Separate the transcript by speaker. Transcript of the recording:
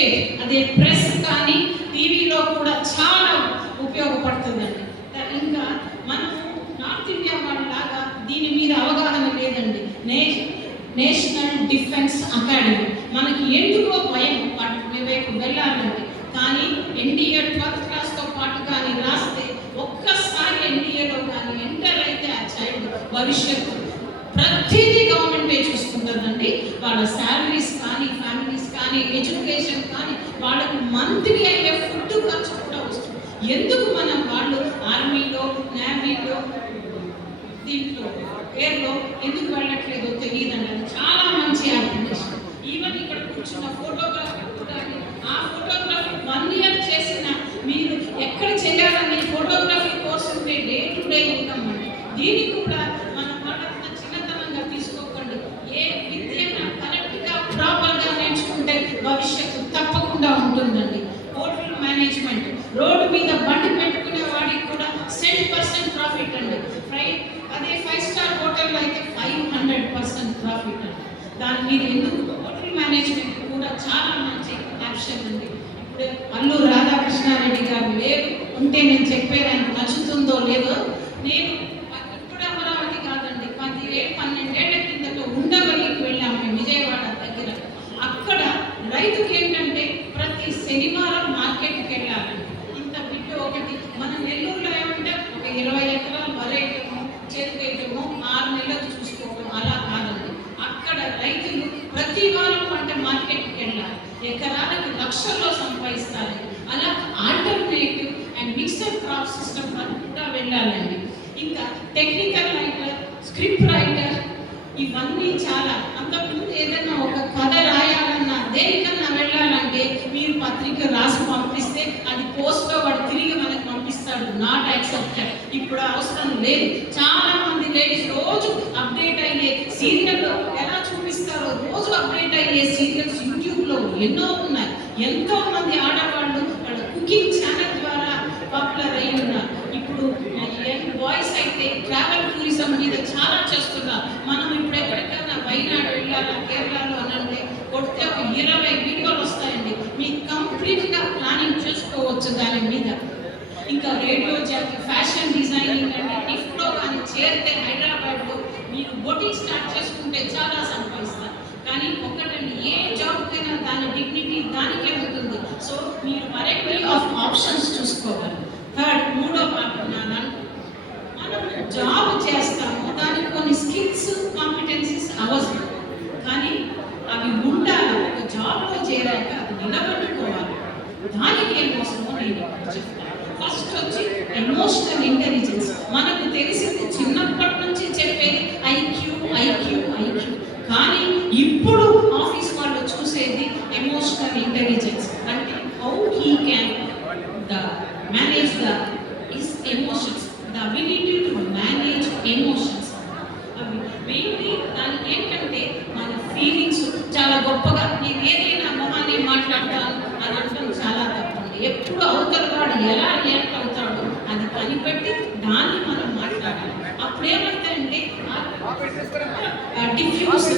Speaker 1: Estate అదే press కానీ టీవీలో కూడా చాలా ఉపయోగపడుతుందండి. ఇంకా మనము నార్త్ ఇండియా వాళ్ళలాగా దీని మీద అవగాహన లేదండి. నే నేషనల్ డిఫెన్స్ అకాడమీ మనకి ఎందుకో భయం వైపు వెళ్ళాలండి. కానీ ఎన్డీఏ ట్వెల్త్ క్లాస్తో పాటు కానీ రాస్తే ఒక్కసారి ఎన్డీఏలో కానీ ఎంటర్ అయితే ఆ చైల్డ్ భవిష్యత్తు ప్రతిదీ గవర్నమెంటే చూసుకుంటుందండి వాళ్ళ శాలరీస్ కానీ ఎడ్యుకేషన్ కానీ వాళ్ళకు మంత్లీ అయ్యే ఫుడ్ ఖర్చు కూడా వస్తుంది. ఎందుకు మనం వాళ్ళు ఆర్మీలో నేవీలో దీంట్లో ఎయిర్లో ఎందుకు వెళ్ళట్లేదో తెలియదండి అది చాలా మంచి ఆర్గనైజేషన్ ఈవెన్ ఇక్కడ కూర్చున్న ఫోటోగ్రఫీ కూడా ఆ ఫోటోగ్రఫీ వన్ ఇయర్ చేసిన మీరు ఎక్కడ చేయాలని ఫోటోగ్రఫీ కోర్స్ ఉంటే డే టు డే ఇన్కమ్ అండి దీనికి ప్రాఫిట్ దాని మీద ఎందుకు హోటల్ మేనేజ్మెంట్ కూడా చాలా మంచి ఆప్షన్ ఉంది. ఇప్పుడు అల్లు రాధాకృష్ణారెడ్డి గారు లేరు ఉంటే నేను చెప్పేది ఆయనకు నచ్చుతుందో లేదో నేను ఇప్పుడు అమరావతి కాదండి పది ఏడు పన్నెండేళ్ళ కిందట ఉండవల్లికి వెళ్ళాము మేము విజయవాడ దగ్గర. అక్కడ రైతుకి ఏంటంటే ప్రతి శనివారం మార్కెట్కి వెళ్ళాలండి ఇంత బిడ్డ ఒకటి మన నెల్లూరులో ఏమంటే ఒక ఇరవై ఎకరాలు వరేయటము చెరుకేయటము ఆరు నెలలకు చూసుకోవడం అలా కాదండి అక్కడ రైతులు ప్రతి వారం పంట మార్కెట్కి వెళ్ళాలి. ఎకరాలకు లక్షల్లో సంపాదిస్తారు. అలా alternative and mixer crop system కూడా వెళ్ళాలండి. ఇంకా టెక్నికల్ రైటర్ స్క్రిప్ట్ రైటర్ ఇవన్నీ చాలా. అంతకుముందు ఏదైనా ఒక కథ రాయాలన్నా దేనికన్నా వెళ్ళాలంటే మీరు పత్రిక రాసి పంపిస్తే అది పోస్ట్లో వాడు తిరిగి మనకు పంపిస్తాడు. నాట్ యాక్సెప్టెడ్ ఇప్పుడు అవసరం లేదు. చాలా మంది లేడీస్ రోజు అప్డేట్ అయ్యే సీరియల్ ఎలా రోజు అప్డేట్ అయ్యే సీరియల్స్ యూట్యూబ్లో ఎన్నో ఉన్నాయి. ఎంతో మంది ఆడవాళ్ళు వాళ్ళ కుకింగ్ ఛానల్ ద్వారా పాపులర్ అయి ఉన్నారు. ఇప్పుడు యంగ్ బాయ్స్ అయితే ట్రావెల్ టూరిజం మీద చాలా చేస్తున్నారు. మనం ఇప్పుడు ఎక్కడికైనా వైనాడు వెళ్ళాలా కేరళలో అని అంటే కొడితే ఒక ఇరవై వీడియోలు వస్తాయండి. మీకు కంప్లీట్గా ప్లానింగ్ చేసుకోవచ్చు దాని మీద. ఇంకా రేడియో జాకి ఫ్యాషన్ డిజైనింగ్ అంటే నిఫ్ట్లో కానీ చేరితే హైదరాబాద్లో మీరు బొటిక్ స్టార్ట్ చేసుకుంటే చాలా కానీ ఒక్కటండి ఏ జాబ్కైనా దాని డిగ్నిటీ దానికే ఉంటుంది. సో మీరు వెరైటీ ఆఫ్ ఆప్షన్స్ చూసుకోవాలి. థర్డ్ మూడో మాట నాన్న మనం జాబ్ చేస్తాము దానికి కొన్ని స్కిల్స్ కాంపిటెన్సీస్ అవసరం. కానీ అవి ఉండాలి ఒక జాబ్లో చేరాక అది నిలబెట్టుకోవాలి. దానికి ఏం అవసరమో నేను చెప్తాను ఫస్ట్ వచ్చి ఎమోషనల్ ఇంటెలిజెన్స్ మనకు తెలిసింది చిన్న నుంచి చెప్పేది ఐక్యూ ఐక్యూ ఐక్యూ కానీ ఇప్పుడు ఆఫీస్ వాళ్ళు చూసేది ఎమోషనల్ ఇంటెలిజెన్స్ అంటే how he can the manage the his emotions the ability to manage emotions అవి మెయిన్లీ దానికి ఏంటంటే మన ఫీలింగ్స్ చాలా గొప్పగా నేను ఏదైనా మొహాన్ని మాట్లాడతాను అని అనడం చాలా తప్పండి ఎప్పుడు అవతల వాడు ఎలా రియాక్ట్ అవుతాడో అది కనిపెట్టి దాన్ని మనం మాట్లాడాలి. అప్పుడు ఏమవుతాయంటే డిఫ్యూజ్